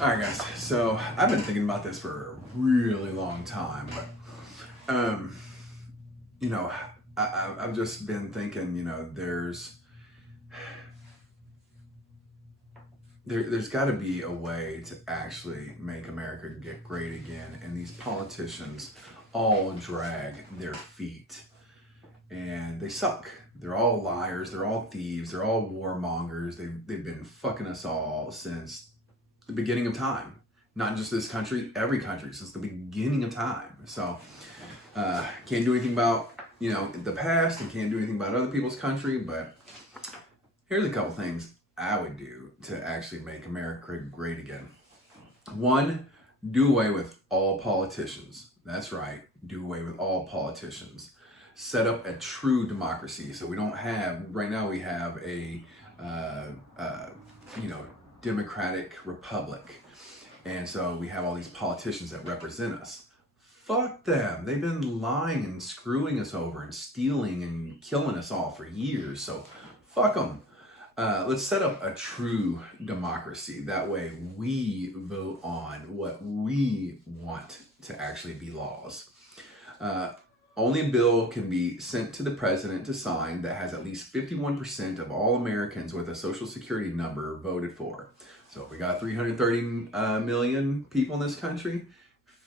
All right, guys. So I've been thinking about this for a really long time, but you know, I've just been thinking, there's got to be a way to actually make America get great again, and these politicians all drag their feet, and they suck. They're all liars. They're all thieves. They're all warmongers. They've been fucking us all since the beginning of time. Not just this country, every country since the beginning of time. So can't do anything about the past, and can't do anything about other people's country. But here's a couple things I would do to actually make America great again. One, do away with all politicians. That's right, do away with all politicians. Set up a true democracy. So we don't have right now. We have a you know democratic republic, and so we have all these politicians that represent us. Fuck them. They've been lying and screwing us over and stealing and killing us all for years. So fuck them. Let's set up a true democracy. That way we vote on what we want to actually be laws. Uh, Only a bill can be sent to the president to sign that has at least 51% of all Americans with a social security number voted for. So if we got 330 million people in this country,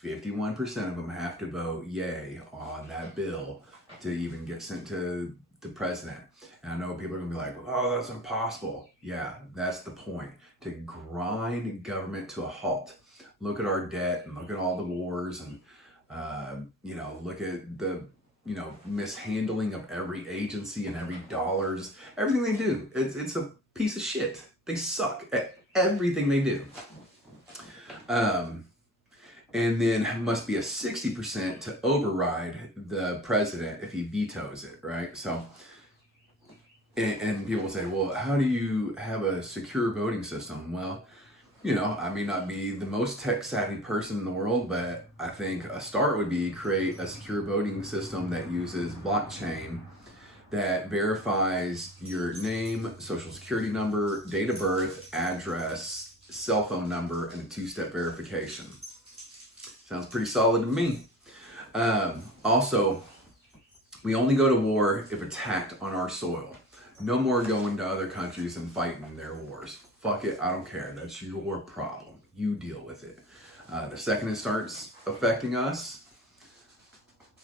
51% of them have to vote yay on that bill to even get sent to the president. And I know people are gonna be like, oh, that's impossible. Yeah, that's the point, to grind government to a halt. Look at our debt and look at all the wars and look at the mishandling of every agency and every dollars, everything they do. It's a piece of shit. They suck at everything they do. And then must be a 60% to override the president if he vetoes it, right? So, and people will say, well, how do you have a secure voting system? Well, I may not be the most tech savvy person in the world, but I think a start would be create a secure voting system that uses blockchain that verifies your name, social security number, date of birth, address, cell phone number, and a two-step verification. Sounds pretty solid to me. Also, we only go to war if attacked on our soil. No more going to other countries and fighting their wars. Fuck it, I don't care. That's your problem. You deal with it. The second it starts affecting us,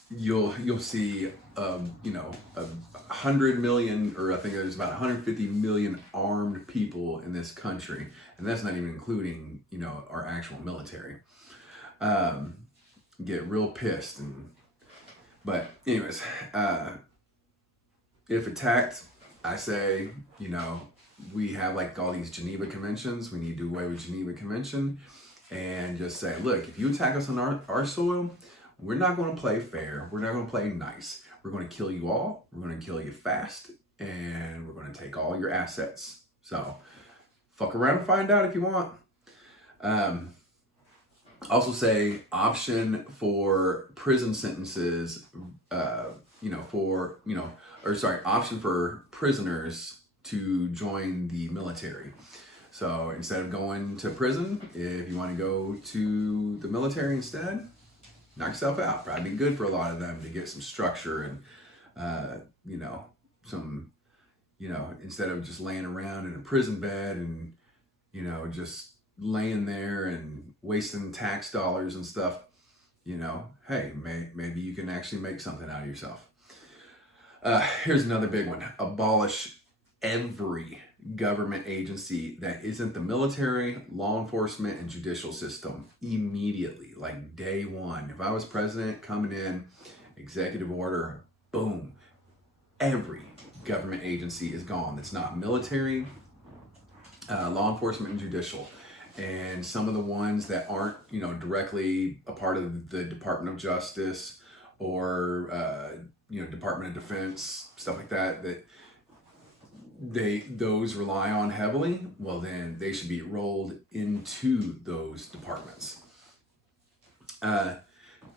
you'll see, 100 million, or I think there's about 150 million armed people in this country, and that's not even including, our actual military. Get real pissed, but anyways, if attacked, I say, we have like all these Geneva Conventions. We need to do away with Geneva Convention and just say, look, if you attack us on our soil, we're not going to play fair. We're not going to play nice. We're going to kill you all. We're going to kill you fast, and we're going to take all your assets. So fuck around and find out if you want. Also say option for prison sentences, option for prisoners to join the military. So instead of going to prison, if you want to go to the military instead, knock yourself out. Probably be good for a lot of them to get some structure and, instead of just laying around in a prison bed and, just laying there and wasting tax dollars and stuff, hey, maybe you can actually make something out of yourself. Here's another big one. Abolish every government agency that isn't the military, law enforcement, and judicial system immediately, like day one. If I was president, coming in, executive order, boom, every government agency is gone. That's not military, law enforcement, and judicial. And some of the ones that aren't, directly a part of the Department of Justice or, Department of Defense, stuff like that those rely on heavily, well, then they should be rolled into those departments.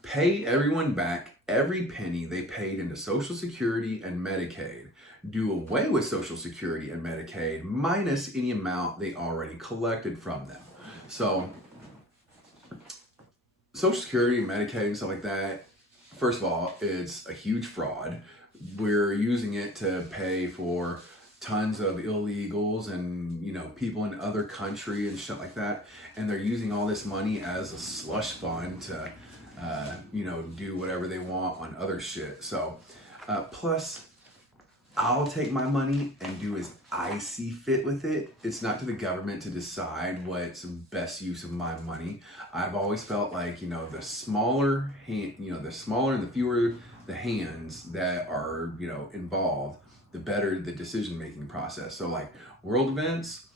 Pay everyone back every penny they paid into Social Security and Medicaid. Do away with Social Security and Medicaid minus any amount they already collected from them. So Social Security, Medicaid, and stuff like that, first of all, it's a huge fraud. We're using it to pay for tons of illegals and people in other country and shit like that, and they're using all this money as a slush fund to do whatever they want on other shit. So plus, I'll take my money and do as I see fit with it. It's not to the government to decide what's best use of my money. I've always felt like, the smaller the smaller and the fewer the hands that are, involved, the better the decision-making process. So like world events,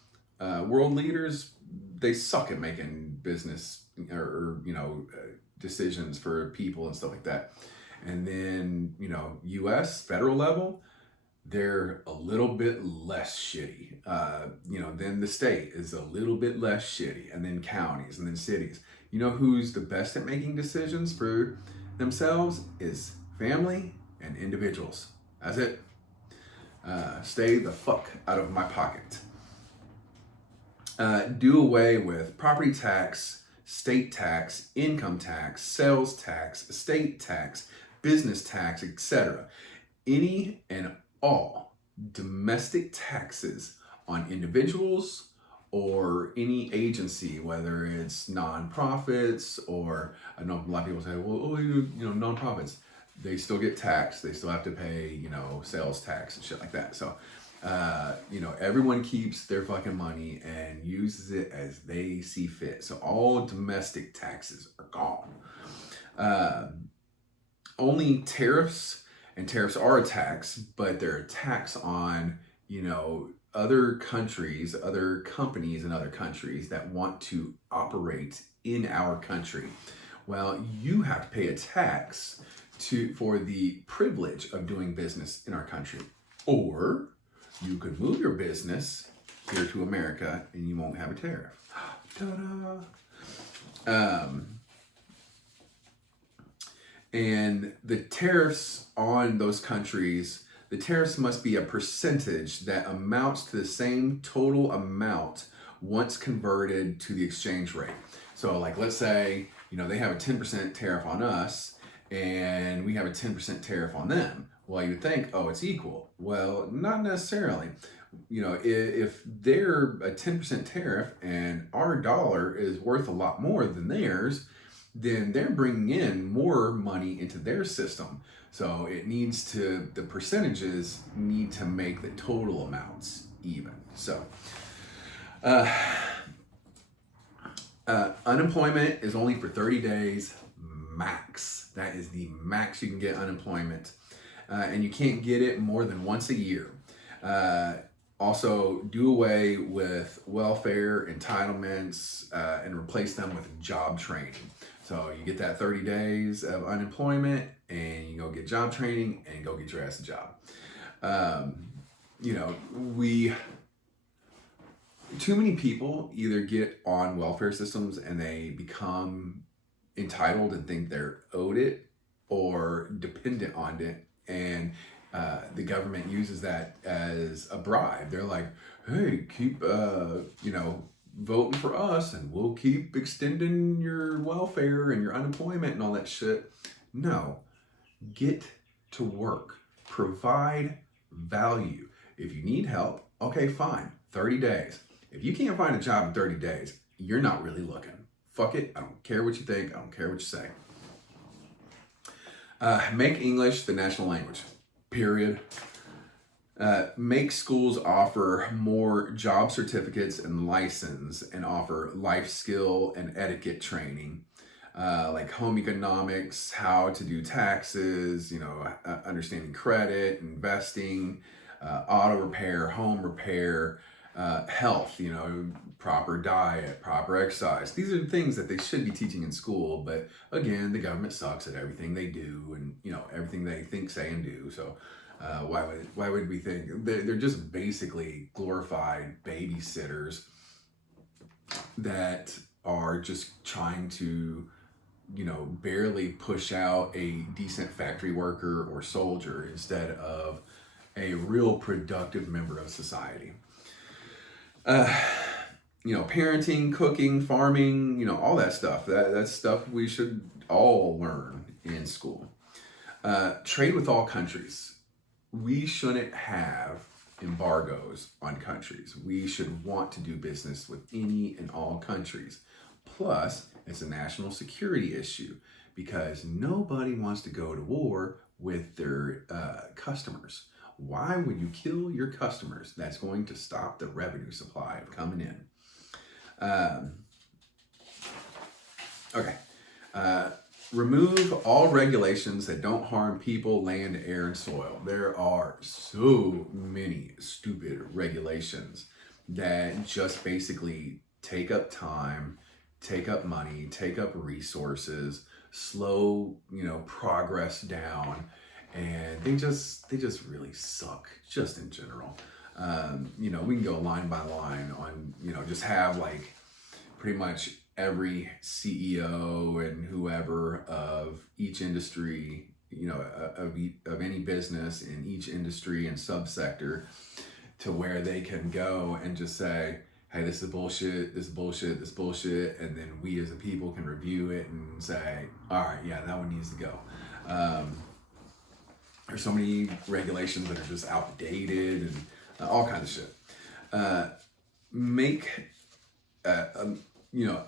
world leaders, they suck at making business or decisions for people and stuff like that. And then, US federal level, they're a little bit less shitty. Then the state is a little bit less shitty, and then counties, and then cities. You know who's the best at making decisions for themselves is family and individuals. That's it. Stay the fuck out of my pocket. Do away with property tax, state tax, income tax, sales tax, estate tax, business tax, etc. Any and all domestic taxes on individuals or any agency, whether it's nonprofits or I know a lot of people say, well, nonprofits, they still get taxed. They still have to pay, sales tax and shit like that. So, everyone keeps their fucking money and uses it as they see fit. So all domestic taxes are gone. Only tariffs. And tariffs are a tax, but they're a tax on, other countries, other companies in other countries that want to operate in our country. Well, you have to pay a tax for the privilege of doing business in our country. Or you could move your business here to America and you won't have a tariff. Ta-da! And the tariffs on those countries, the tariffs must be a percentage that amounts to the same total amount once converted to the exchange rate. So like, let's say, they have a 10% tariff on us and we have a 10% tariff on them. Well, you would think, oh, it's equal. Well, not necessarily. If they're a 10% tariff and our dollar is worth a lot more than theirs, then they're bringing in more money into their system. So the percentages need to make the total amounts even. So unemployment is only for 30 days max. That is the max you can get unemployment. And you can't get it more than once a year. Also, do away with welfare entitlements and replace them with job training. So you get that 30 days of unemployment and you go get job training and go get your ass a job. Too many people either get on welfare systems and they become entitled and think they're owed it or dependent on it. And the government uses that as a bribe. They're like, hey, keep, voting for us and we'll keep extending your welfare and your unemployment and all that shit. No, get to work, provide value. If you need help, okay, fine, 30 days. If you can't find a job in 30 days, you're not really looking. Fuck it, I don't care what you think, I don't care what you say. Make English the national language, period. Make schools offer more job certificates and license and offer life skill and etiquette training, like home economics, how to do taxes, understanding credit, investing, auto repair, home repair, health, proper diet, proper exercise. These are things that they should be teaching in school, but again, the government sucks at everything they do and, everything they think, say, and do. So why would we think they're just basically glorified babysitters that are just trying to barely push out a decent factory worker or soldier instead of a real productive member of society. parenting, cooking, farming, all that stuff. That's stuff we should all learn in school. Trade with all countries. We shouldn't have embargoes on countries. We should want to do business with any and all countries. Plus, it's a national security issue because nobody wants to go to war with their customers. Why would you kill your customers? That's going to stop the revenue supply of coming in. Okay. Remove all regulations that don't harm people, land, air, and soil. There are so many stupid regulations that just basically take up time, take up money, take up resources, slow, progress down, and they just really suck, just in general. We can go line by line on, just have like pretty much every CEO and whoever of each industry, of any business in each industry and subsector, to where they can go and just say, hey, this is bullshit, this is bullshit, this is bullshit, and then we as a people can review it and say, all right, yeah, that one needs to go. There's so many regulations that are just outdated and all kinds of shit.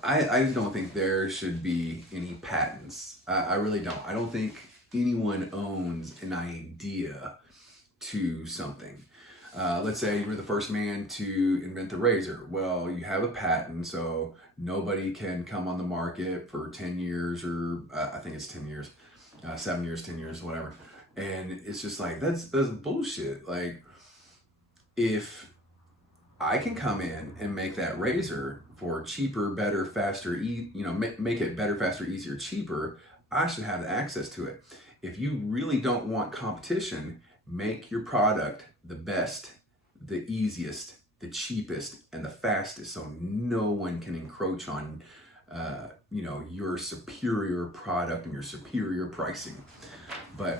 I don't think there should be any patents. I really don't. I don't think anyone owns an idea to something. Let's say you were the first man to invent the razor. Well, you have a patent, so nobody can come on the market for 10 years or I think it's 10 years, 7 years, 10 years, whatever. And it's just like, that's bullshit. Like, if I can come in and make that razor for cheaper, better, faster, make it better, faster, easier, cheaper, I should have the access to it. If you really don't want competition, make your product the best, the easiest, the cheapest, and the fastest, so no one can encroach on your superior product and your superior pricing. But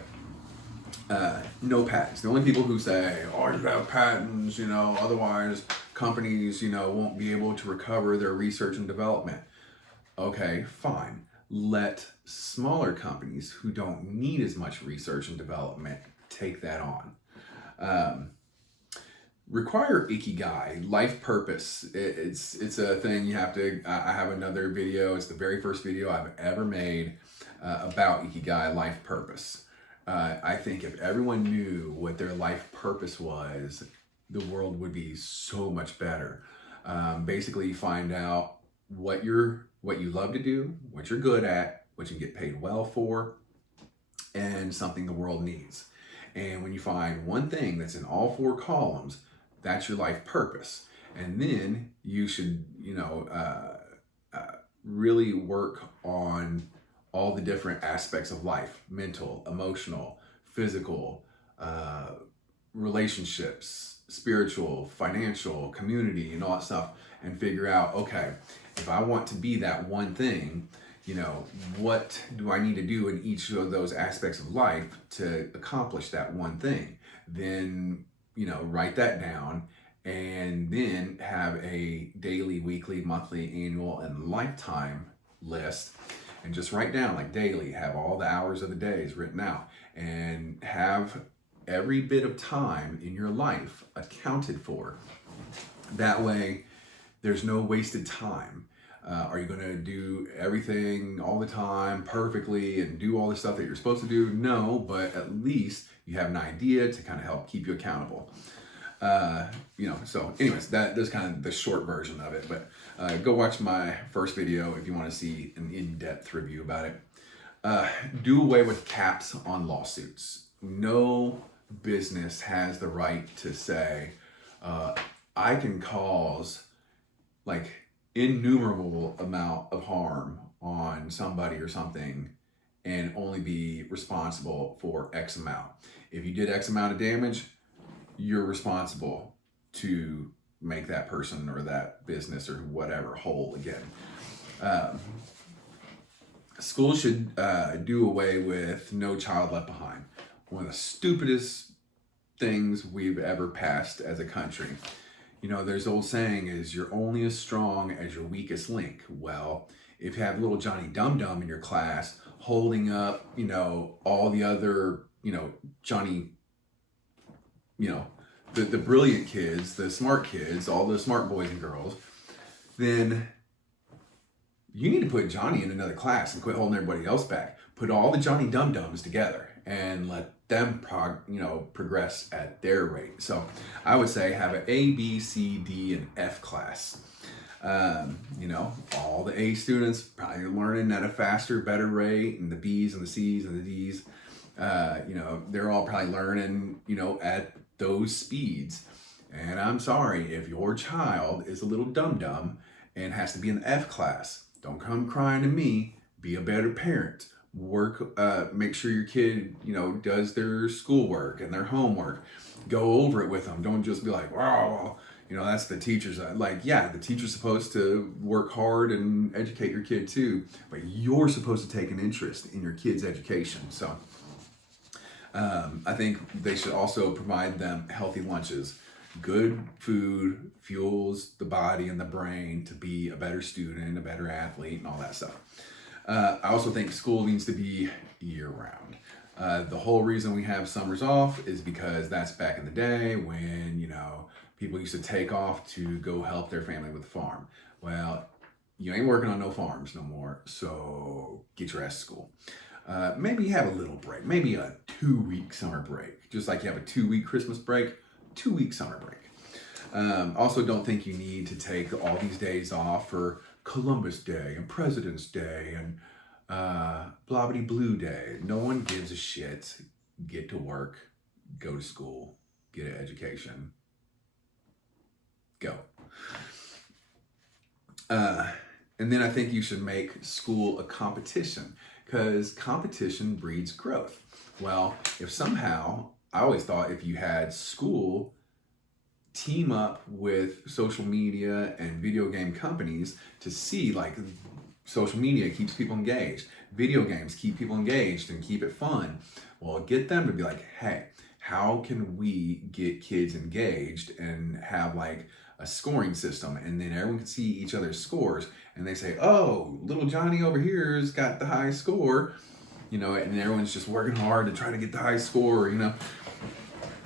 no patents. The only people who say, oh, you have patents, otherwise companies, won't be able to recover their research and development. Okay, fine. Let smaller companies who don't need as much research and development take that on. Require Ikigai, life purpose. It's a thing you have to, I have another video. It's the very first video I've ever made about Ikigai, life purpose. I think if everyone knew what their life purpose was, the world would be so much better. Basically, find out what you love to do, what you're good at, what you get paid well for, and something the world needs. And when you find one thing that's in all 4 columns, that's your life purpose. And then you should, really work on all the different aspects of life: mental, emotional, physical, relationships, spiritual, financial, community, and all that stuff, and figure out, okay, if I want to be that one thing, what do I need to do in each of those aspects of life to accomplish that one thing? Then, write that down, and then have a daily, weekly, monthly, annual, and lifetime list. And just write down, like, daily, have all the hours of the days written out, and have every bit of time in your life accounted for. That way, there's no wasted time. Are you going to do everything all the time perfectly and do all the stuff that you're supposed to do? No, but at least you have an idea to kind of help keep you accountable. So anyways, that's kind of the short version of it, but go watch my first video if you want to see an in-depth review about it. Do away with caps on lawsuits. No business has the right to say, I can cause like innumerable amount of harm on somebody or something and only be responsible for X amount. If you did X amount of damage, you're responsible to make that person or that business or whatever whole again. Schools should do away with No Child Left Behind. One of the stupidest things we've ever passed as a country. There's old saying is you're only as strong as your weakest link. Well, if you have little Johnny Dum Dum in your class holding up, all the other, Johnny, you know, the brilliant kids, the smart kids, all the smart boys and girls, then you need to put Johnny in another class and quit holding everybody else back. Put all the Johnny Dum Dums together and let them progress at their rate. So I would say have an A, B, C, D, and F class. All the A students probably learning at a faster, better rate, and the B's and the C's and the D's, they're all probably learning, at those speeds. And I'm sorry if your child is a little dum-dum and has to be in the F class. Don't come crying to me. Be a better parent. Make sure your kid, does their schoolwork and their homework. Go over it with them. Don't just be like, wow, that's the teacher's. The teacher's supposed to work hard and educate your kid too, but you're supposed to take an interest in your kid's education. So I think they should also provide them healthy lunches. Good food fuels the body and the brain to be a better student, a better athlete, and all that stuff. I also think school needs to be year-round. The whole reason we have summers off is because that's back in the day when, people used to take off to go help their family with the farm. Well, you ain't working on no farms no more, so get your ass to school. Maybe have a little break, maybe a 2-week summer break, just like you have a 2-week Christmas break, 2-week summer break. Also, don't think you need to take all these days off for Columbus Day and President's Day and Blobbity Blue Day. No one gives a shit. Get to work, go to school, get an education, go. And then I think you should make school a competition, because competition breeds growth. Well, if somehow, I always thought if you had school team up with social media and video game companies to see, like, social media keeps people engaged, video games keep people engaged and keep it fun. Well, get them to be like, hey, how can we get kids engaged and have like a scoring system, and then everyone can see each other's scores, and they say, oh, little Johnny over here's got the high score, and everyone's just working hard to try to get the high score.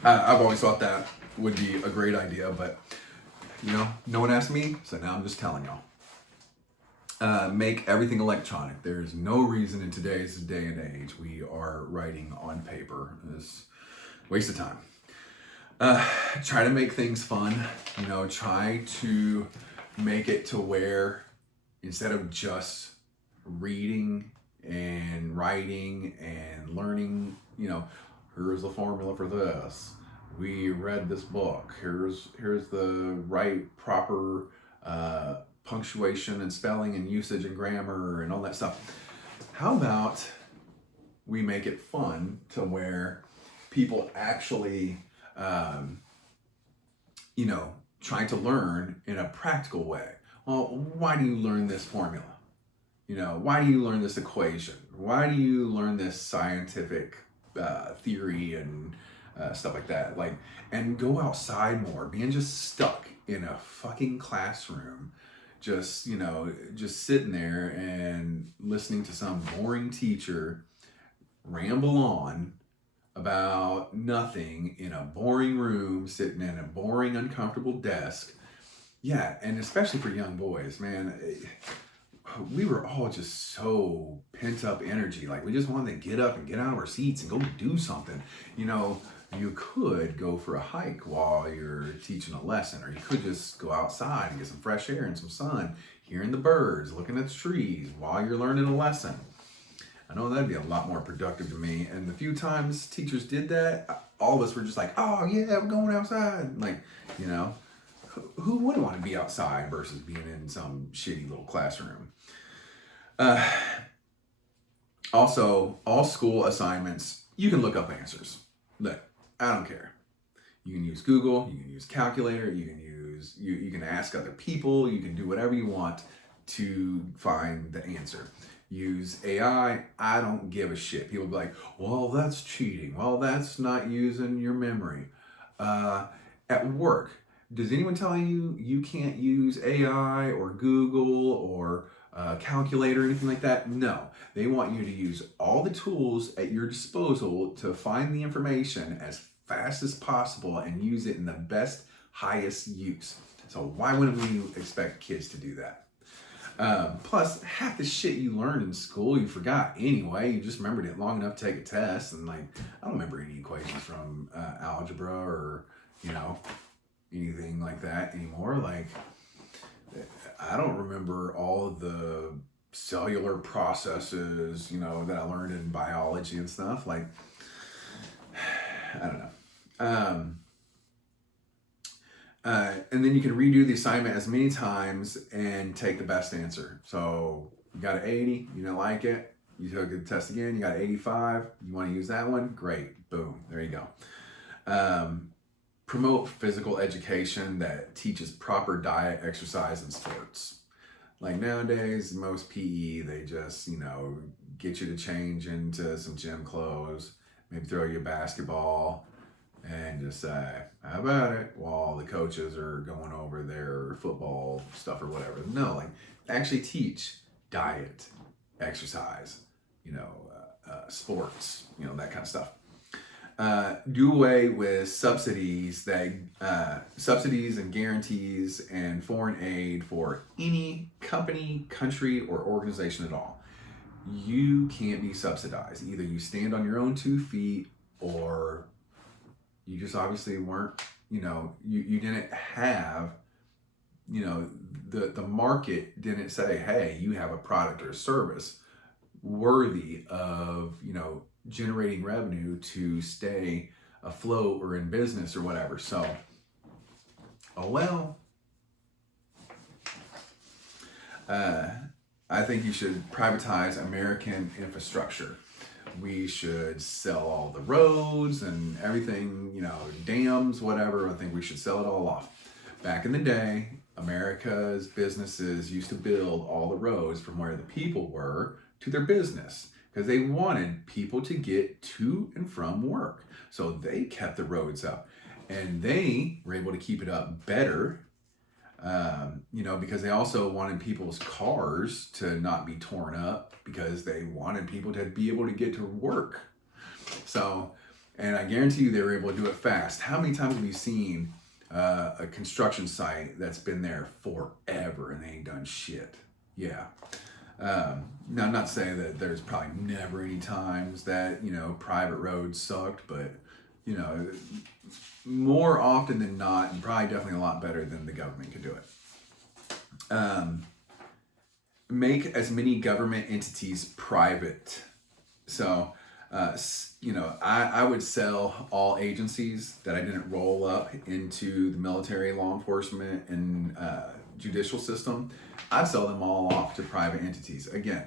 I've always thought that would be a great idea, but no one asked me, so now I'm just telling y'all. Make everything electronic. There's no reason in today's day and age we are writing on paper. It's a waste of time. Try to make things fun. Try to make it to where instead of just reading and writing and learning, here's the formula for this. We read this book. Here's the right proper punctuation and spelling and usage and grammar and all that stuff. How about we make it fun to where people actually trying to learn in a practical way. Well, why do you learn this formula? Why do you learn this equation? Why do you learn this scientific theory and stuff like that? And go outside more. Being just stuck in a fucking classroom, just sitting there and listening to some boring teacher ramble on about nothing in a boring room, sitting in a boring, uncomfortable desk. Yeah, and especially for young boys, man, we were all just so pent up energy. Like, we just wanted to get up and get out of our seats and go do something. You could go for a hike while you're teaching a lesson, or you could just go outside and get some fresh air and some sun, hearing the birds, looking at the trees while you're learning a lesson. I know that'd be a lot more productive to me. And the few times teachers did that, all of us were just like, oh yeah, we're going outside. Who would want to be outside versus being in some shitty little classroom? Also, all school assignments, you can look up answers. Look, I don't care. You can use Google, you can use calculator, you can ask other people, you can do whatever you want to find the answer. Use AI, I don't give a shit. People be like, well, that's cheating. Well, that's not using your memory. At work, Does anyone tell you you can't use AI or Google or calculator or anything like that? No. They want you to use all the tools at your disposal to find the information as fast as possible and use it in the best, highest use. So why wouldn't we expect kids to do that? Plus, half the shit you learned in school you forgot anyway. You just remembered it long enough to take a test, and like I don't remember any equations from algebra or you know anything like that anymore. Like I don't remember all of the cellular processes that I learned in biology and stuff. Like I don't know. And then you can redo the assignment as many times and take the best answer. So you got an 80, you didn't like it, you took the test again, you got an 85, you want to use that one? Great, boom, there you go. Promote physical education that teaches proper diet, exercise, and sports. Like nowadays, most PE, they just, get you to change into some gym clothes, maybe throw you a basketball, and just say, how about it? While the coaches are going over their football stuff or whatever. No, like actually teach diet, exercise, sports, that kind of stuff. Do away with subsidies and guarantees and foreign aid for any company, country, or organization at all. You can't be subsidized. Either you stand on your own 2 feet or you just obviously weren't, you didn't have, the market didn't say, hey, you have a product or a service worthy of, generating revenue to stay afloat or in business or whatever. So, I think you should privatize American infrastructure. We should sell all the roads and everything, dams, whatever. I think we should sell it all off. Back in the day, America's businesses used to build all the roads from where the people were to their business because they wanted people to get to and from work. So they kept the roads up and they were able to keep it up better, because they also wanted people's cars to not be torn up because they wanted people to be able to get to work. So, and I guarantee you they were able to do it fast. How many times have you seen a construction site that's been there forever and they ain't done shit? Yeah. Now, I'm not saying that there's probably never any times that, private roads sucked, but, more often than not, and probably definitely a lot better than the government could do it. Make as many government entities private. So, I would sell all agencies that I didn't roll up into the military, law enforcement, and judicial system. I'd sell them all off to private entities. Again,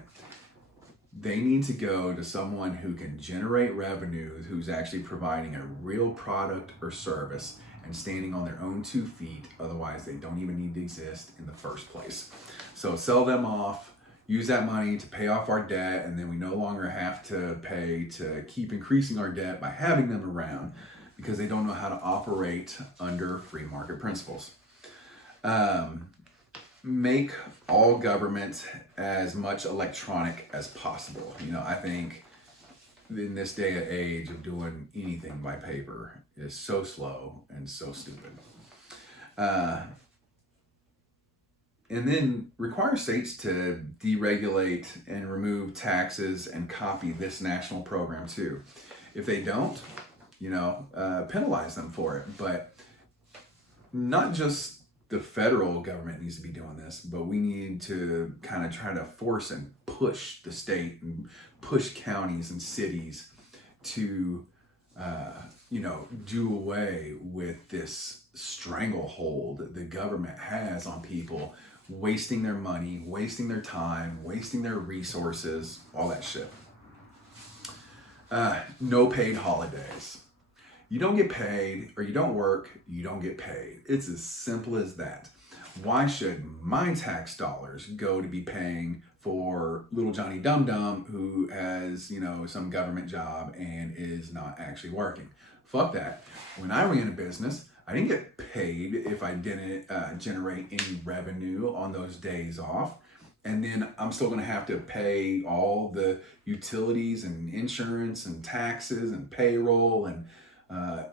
they need to go to someone who can generate revenue, who's actually providing a real product or service and standing on their own 2 feet. Otherwise, they don't even need to exist in the first place. So sell them off, use that money to pay off our debt, and then we no longer have to pay to keep increasing our debt by having them around because they don't know how to operate under free market principles. Make all government as much electronic as possible. I think in this day and age of doing anything by paper is so slow and so stupid. And then require states to deregulate and remove taxes and copy this national program too. If they don't, penalize them for it. But not just the federal government needs to be doing this, but we need to kind of try to force and push the state and push counties and cities to, do away with this stranglehold the government has on people, wasting their money, wasting their time, wasting their resources, all that shit. No paid holidays. You don't get paid, or you don't work, you don't get paid. It's as simple as that. Why should my tax dollars go to be paying for little Johnny Dum Dum who has, some government job and is not actually working? Fuck that. When I ran a business, I didn't get paid if I didn't generate any revenue on those days off. And then I'm still going to have to pay all the utilities and insurance and taxes and payroll and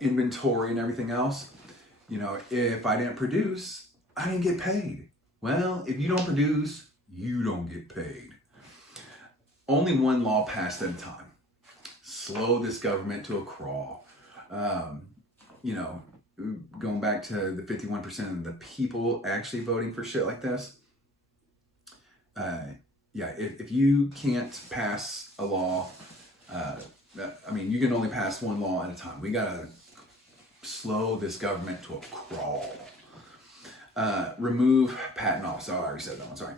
inventory and everything else. If I didn't produce, I didn't get paid. Well, if you don't produce, you don't get paid. Only one law passed at a time. Slow this government to a crawl. Going back to the 51% of the people actually voting for shit like this. If you can't pass a law, you can only pass one law at a time. We gotta slow this government to a crawl. Remove patent office. Oh, I already said that one, sorry.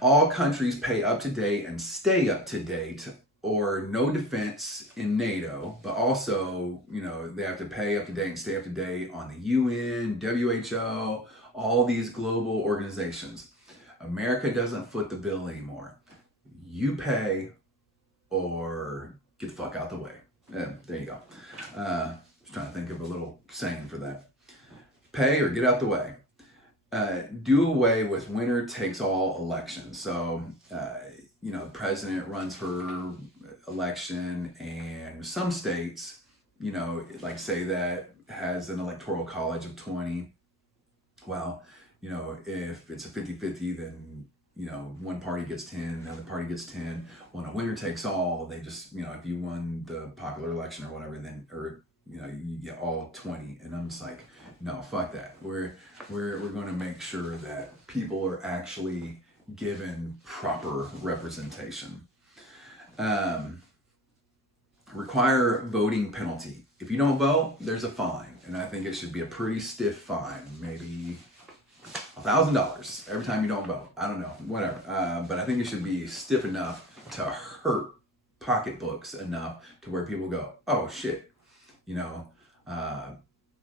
All countries pay up to date and stay up to date, or no defense in NATO, but also, they have to pay up to date and stay up to date on the UN, WHO, all these global organizations. America doesn't foot the bill anymore. You pay or get the fuck out the way. There you go. Just trying to think of a little saying for that. Pay or get out the way. Do away with winner takes all elections. So, the president runs for election, and some states, like say that has an electoral college of 20. Well, if it's a 50-50, then, one party gets 10, the other party gets 10. Well, a winner takes all, they just, if you won the popular election or whatever, then, you get all 20. And I'm just like, no, fuck that. We're going to make sure that people are actually given proper representation. Require voting penalty. If you don't vote, there's a fine. And I think it should be a pretty stiff fine, maybe $1,000 every time you don't vote. I don't know, whatever. But I think it should be stiff enough to hurt pocketbooks enough to where people go, oh shit,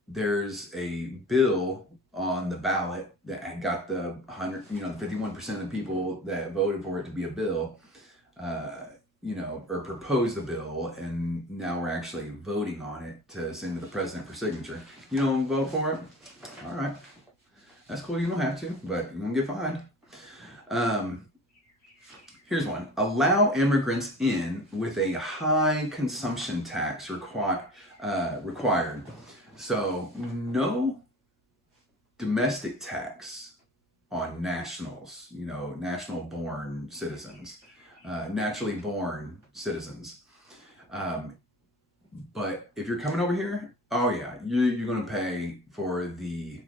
there's a bill on the ballot that got the 51% of the people that voted for it to be a bill, or proposed the bill, and now we're actually voting on it to send to the president for signature. You don't vote for it? All right. That's cool, you don't have to, but you're gonna get fined. Here's one. Allow immigrants in with a high consumption tax required. So no domestic tax on nationals, national born citizens, naturally born citizens. But if you're coming over here, oh yeah, you're gonna pay for the,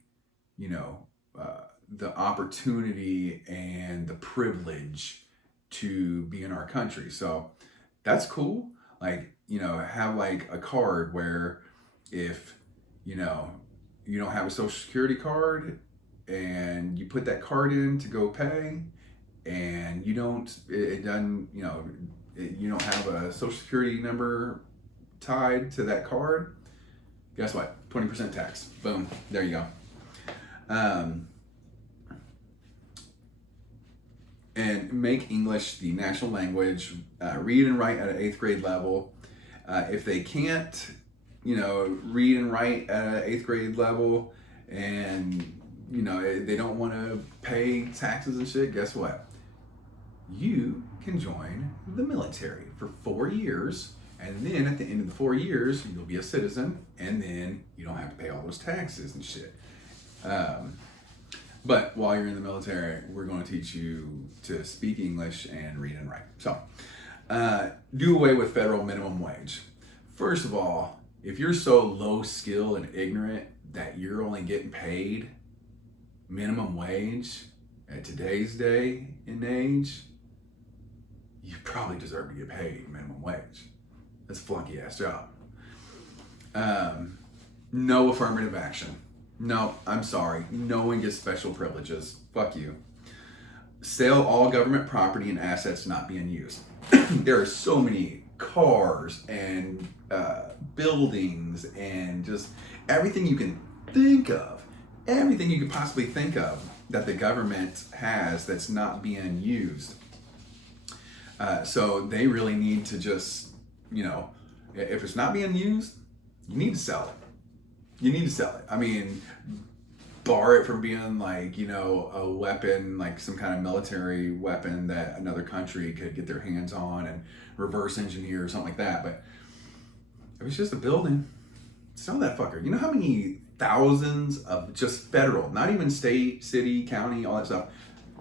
the opportunity and the privilege to be in our country. So that's cool. Like, have like a card where if, you don't have a social security card and you put that card in to go pay, and you don't, it doesn't, you don't have a social security number tied to that card, guess what? 20% tax. Boom. There you go. And make English the national language, read and write at an 8th grade level. If they can't, read and write at an 8th grade level, and, they don't want to pay taxes and shit, guess what? You can join the military for 4 years, and then at the end of the 4 years, you'll be a citizen, and then you don't have to pay all those taxes and shit. But while you're in the military, we're going to teach you to speak English and read and write. So, do away with federal minimum wage. First of all, if you're so low skill and ignorant that you're only getting paid minimum wage at today's day and age, you probably deserve to get paid minimum wage. That's a flunky ass job. No affirmative action. No, I'm sorry. No one gets special privileges. Fuck you. Sell all government property and assets not being used. There are so many cars and buildings and just everything you can think of, everything you could possibly think of that the government has that's not being used. So they really need to just, if it's not being used, you need to sell it. You need to sell it. I mean, bar it from being like, you know, a weapon, like some kind of military weapon that another country could get their hands on and reverse engineer or something like that. But if it's just a building, sell that fucker. You know how many thousands of just federal, not even state, city, county, all that stuff,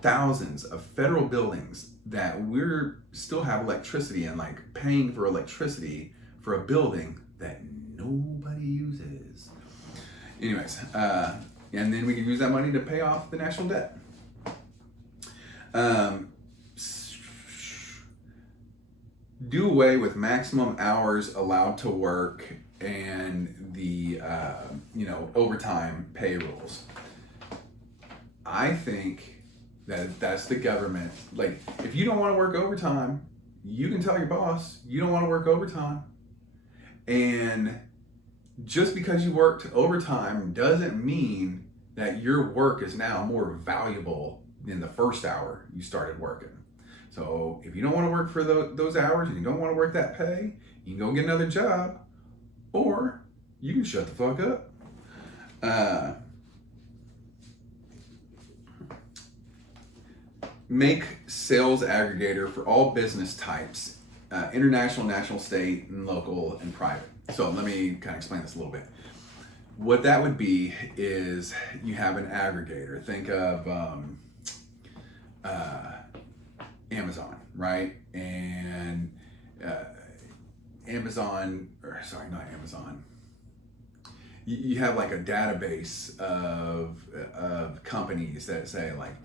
thousands of federal buildings that we're still have electricity in, like paying for electricity for a building that nobody uses. Anyways, and then we can use that money to pay off the national debt. Do away with maximum hours allowed to work and the overtime pay rules. I think that's the government. Like, if you don't want to work overtime, you can tell your boss you don't want to work overtime. And just because you worked overtime doesn't mean that your work is now more valuable than the first hour you started working. So if you don't want to work for those hours and you don't want to work that pay, you can go get another job, or you can shut the fuck up. Make sales aggregator for all business types, international, national, state, and local, and private. So let me kind of explain this a little bit. What that would be is you have an aggregator. Think of Amazon, right? And Amazon, or sorry, not Amazon. You have like a database of companies that say like,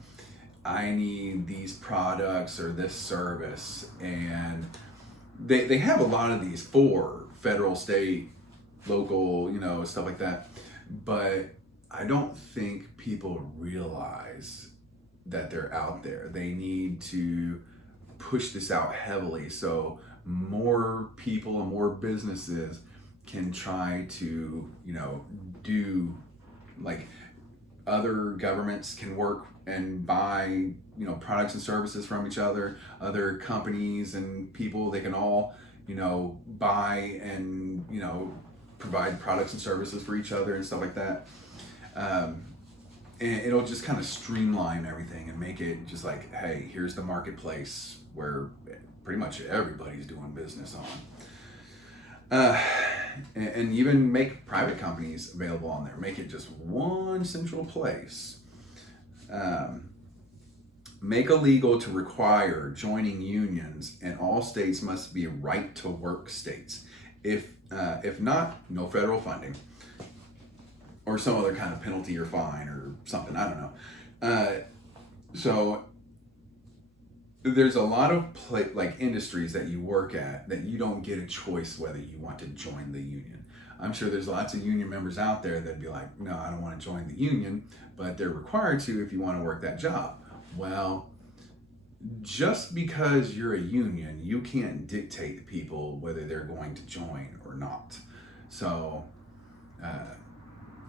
I need these products or this service, and they have a lot of these for federal, state, local, you know, stuff like that. But I don't think people realize that they're out there. They need to push this out heavily so more people and more businesses can try to, you know, do like other governments can work and buy, you know, products and services from each other, other companies and people, they can all, you know, buy and, you know, provide products and services for each other and stuff like that. And it'll just kind of streamline everything and make it just like, hey, here's the marketplace where pretty much everybody's doing business on. And even make private companies available on there. Make it just one central place. Make illegal to require joining unions, and all states must be right to work states. If not, no federal funding, or some other kind of penalty or fine or something. I don't know. So there's a lot of like industries that you work at that you don't get a choice whether you want to join the union. I'm sure there's lots of union members out there that'd be like, no, I don't want to join the union, but they're required to if you want to work that job. Well, just because you're a union, you can't dictate to people whether they're going to join or not. So,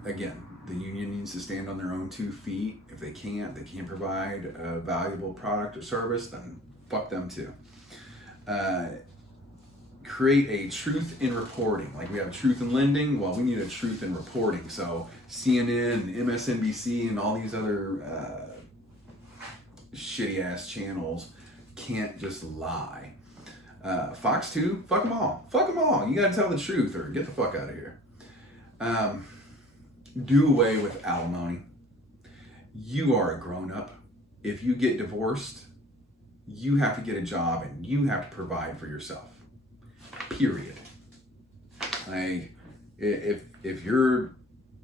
again, the union needs to stand on their own 2 feet. If they can't provide a valuable product or service, then fuck them too. Create a truth in reporting. Like we have truth in lending, well, we need a truth in reporting. So CNN and MSNBC and all these other shitty ass channels can't just lie. Fox 2, fuck them all. Fuck them all. You gotta tell the truth or get the fuck out of here. Do away with alimony. You are a grown up. If you get divorced, you have to get a job and you have to provide for yourself. Period. Like, if you're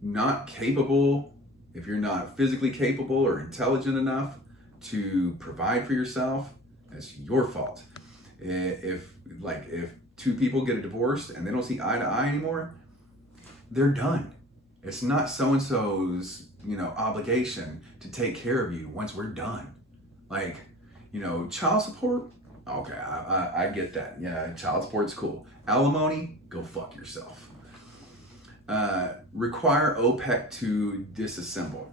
not capable, if you're not physically capable or intelligent enough to provide for yourself, that's your fault. If 2 people get a divorce and they don't see eye to eye anymore, they're done. It's not so-and-so's, you know, obligation to take care of you once we're done. Like, you know, child support, okay, I get that. Yeah, child support's cool. Alimony, go fuck yourself. Require OPEC to disassemble.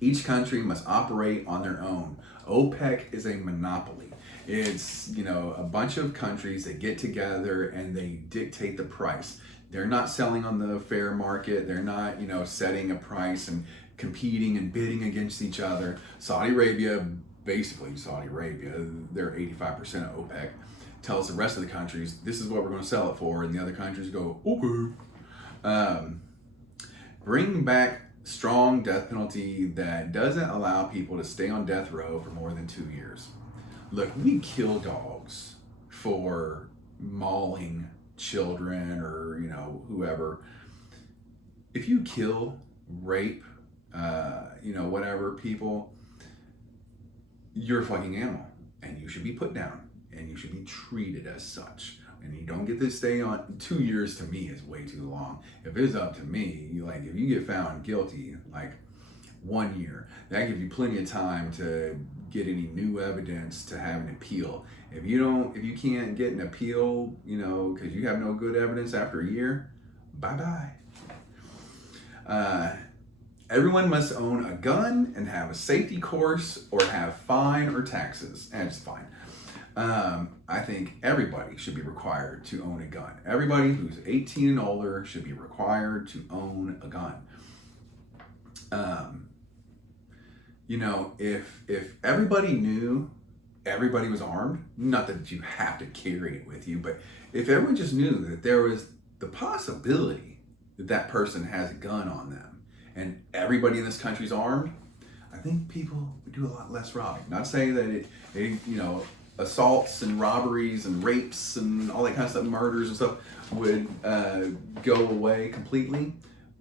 Each country must operate on their own. OPEC is a monopoly. It's, you know, a bunch of countries that get together and they dictate the price. They're not selling on the fair market. They're not, setting a price and competing and bidding against each other. Saudi Arabia, they're 85% of OPEC, tells the rest of the countries, this is what we're going to sell it for, and the other countries go, okay. Bring back strong death penalty that doesn't allow people to stay on death row for more than 2 years. Look, we kill dogs for mauling children or, whoever. If you kill, rape, whatever people, you're a fucking animal and you should be put down and you should be treated as such. And you don't get to stay on. 2 years to me is way too long. If it's up to me, if you get found guilty, 1 year, that gives you plenty of time to get any new evidence to have an appeal. If you can't get an appeal, because you have no good evidence after a year, bye-bye. Everyone must own a gun and have a safety course or have fine or taxes. And it's fine. I think everybody should be required to own a gun. Everybody who's 18 and older should be required to own a gun. If everybody knew everybody was armed, not that you have to carry it with you, but if everyone just knew that there was the possibility that that person has a gun on them and everybody in this country's armed, I think people would do a lot less robbing. Not saying that it assaults and robberies and rapes and all that kind of stuff, murders and stuff would go away completely,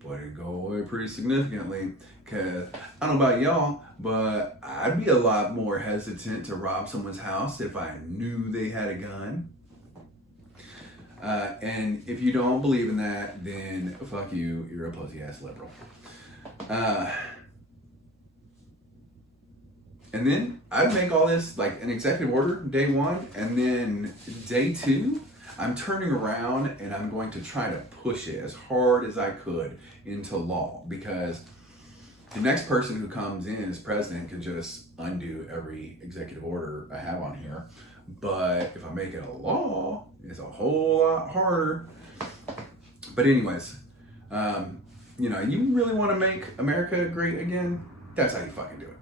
but it'd go away pretty significantly. Because I don't know about y'all, but I'd be a lot more hesitant to rob someone's house if I knew they had a gun. And if you don't believe in that, then fuck you, you're a pussy ass liberal. And then I'd make all this like an executive order day 1, and then day 2, I'm turning around and I'm going to try to push it as hard as I could into law, because the next person who comes in as president can just undo every executive order I have on here. But if I make it a law, it's a whole lot harder. But anyways, you really want to make America great again? That's how you fucking do it.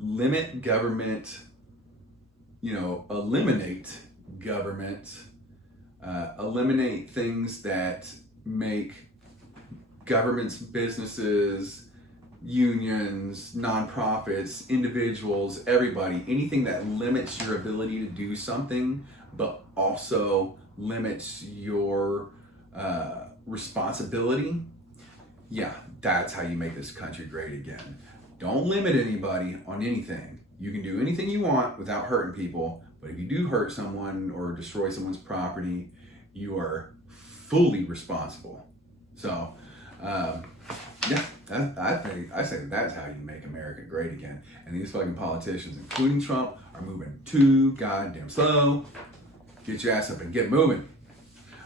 Limit government, eliminate government, eliminate things that make governments, businesses, unions, nonprofits, individuals, everybody, anything that limits your ability to do something, but also limits your responsibility. Yeah, that's how you make this country great again. Don't limit anybody on anything. You can do anything you want without hurting people, but if you do hurt someone or destroy someone's property, you are fully responsible. So, I say that's how you make America great again. And these fucking politicians, including Trump, are moving too goddamn slow. Get your ass up and get moving.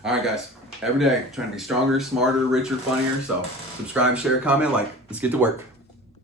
All right, guys. Every day, trying to be stronger, smarter, richer, funnier. So, subscribe, share, comment, like. Let's get to work.